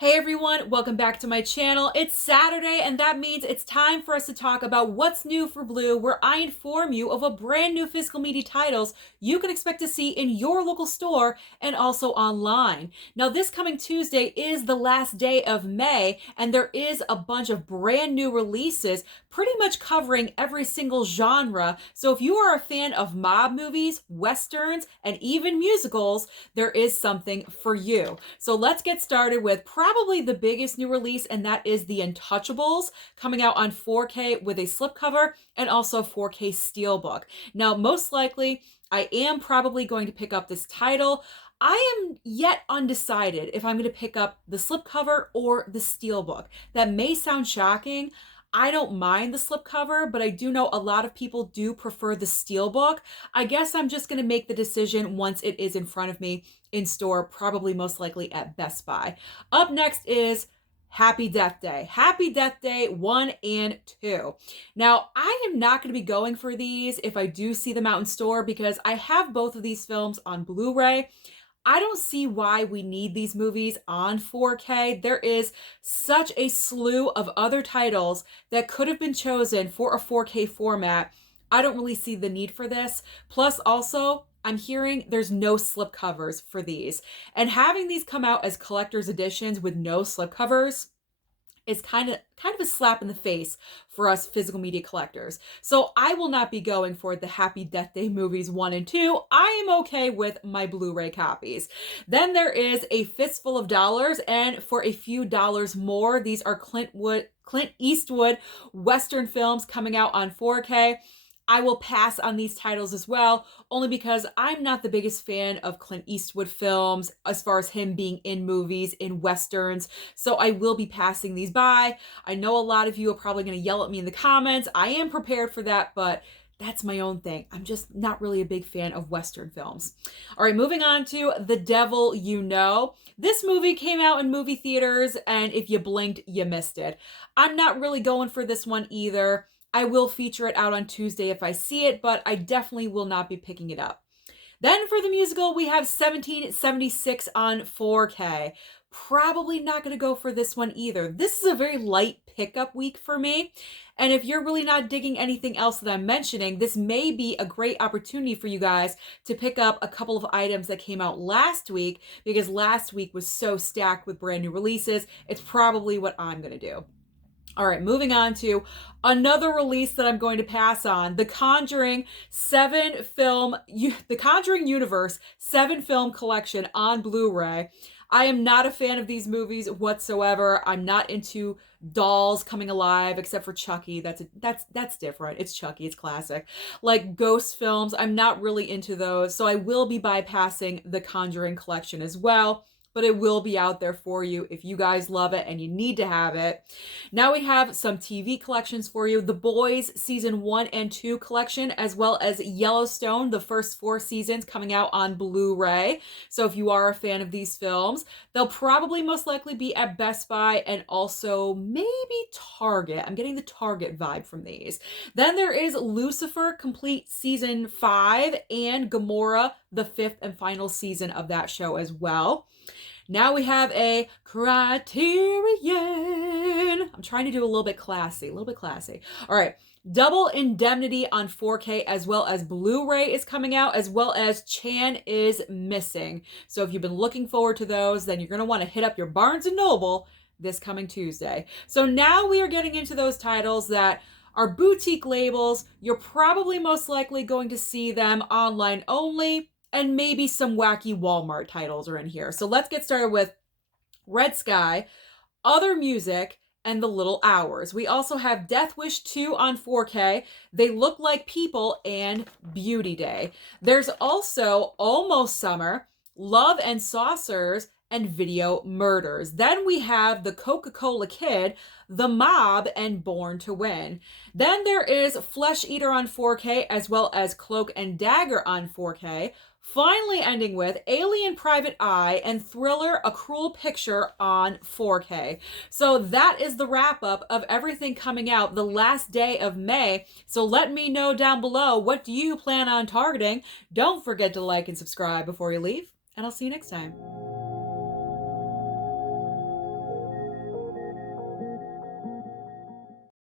Hey everyone, welcome back to my channel. It's Saturday and that means it's time for us to talk about what's new for Blue, where I inform you of a brand new physical media titles you can expect to see in your local store and also online. Now this coming Tuesday is the last day of May and there is a bunch of brand new releases pretty much covering every single genre. So if you are a fan of mob movies, westerns, and even musicals, there is something for you. So let's get started with probably the biggest new release, and that is the Untouchables, coming out on 4K with a slipcover and also 4K steelbook. Now, most likely, I am probably going to pick up this title. I am yet undecided if I'm going to pick up the slipcover or the steelbook. That may sound shocking. I don't mind the slipcover, but I do know a lot of people do prefer the steelbook. I guess I'm just going to make the decision once it is in front of me in store, probably most likely at Best Buy. Up next is Happy Death Day. Happy Death Day 1 and 2. Now, I am not going to be going for these if I do see them out in store because I have both of these films on Blu-ray. I don't see why we need these movies on 4K. There is such a slew of other titles that could have been chosen for a 4K format. I don't really see the need for this. Plus, also, I'm hearing there's no slipcovers for these. And having these come out as collector's editions with no slipcovers is kind of a slap in the face for us physical media collectors. So I will not be going for the Happy Death Day movies 1 and 2. I am okay with my Blu-ray copies. Then there is a Fistful of Dollars, and for a few dollars more, these are Clint Eastwood Western films coming out on 4K. I will pass on these titles as well, only because I'm not the biggest fan of Clint Eastwood films as far as him being in movies, in westerns, so I will be passing these by. I know a lot of you are probably going to yell at me in the comments. I am prepared for that, but that's my own thing. I'm just not really a big fan of western films. All right, moving on to The Devil You Know. This movie came out in movie theaters, and if you blinked, you missed it. I'm not really going for this one either. I will feature it out on Tuesday if I see it, but I definitely will not be picking it up. Then for the musical, we have 1776 on 4K. Probably not going to go for this one either. This is a very light pickup week for me. And if you're really not digging anything else that I'm mentioning, this may be a great opportunity for you guys to pick up a couple of items that came out last week, because last week was so stacked with brand new releases. It's probably what I'm going to do. All right, moving on to another release that I'm going to pass on, The Conjuring The Conjuring Universe 7-film collection on Blu-ray. I am not a fan of these movies whatsoever. I'm not into dolls coming alive, except for Chucky. That's different. It's Chucky. It's classic. Like ghost films, I'm not really into those, so I will be bypassing the Conjuring collection as well. But it will be out there for you if you guys love it and you need to have it. Now we have some TV collections for you. The Boys Season 1 and 2 collection, as well as Yellowstone, the first 4 seasons coming out on Blu-ray. So if you are a fan of these films, they'll probably most likely be at Best Buy and also maybe Target. I'm getting the Target vibe from these. Then there is Lucifer, complete Season 5, and Gomorrah, the 5th and final season of that show as well. Now we have a Criterion. I'm trying to do a little bit classy, All right. Double Indemnity on 4K, as well as Blu-ray is coming out, as well as Chan is Missing. So if you've been looking forward to those, then you're going to want to hit up your Barnes & Noble this coming Tuesday. So now we are getting into those titles that are boutique labels. You're probably most likely going to see them online only, and maybe some wacky Walmart titles are in here. So let's get started with Red Sky, Other Music, and The Little Hours. We also have Death Wish 2 on 4K, They Look Like People, and Beauty Day. There's also Almost Summer, Love and Saucers, and Video Murders. Then we have The Coca-Cola Kid, The Mob, and Born to Win. Then there is FleshEater on 4K, as well as Cloak and Dagger on 4K. Finally ending with Alien Private Eye and Thriller, A Cruel Picture on 4K. So that is the wrap up of everything coming out the last day of May. So let me know down below, what do you plan on targeting? Don't forget to like and subscribe before you leave, and I'll see you next time.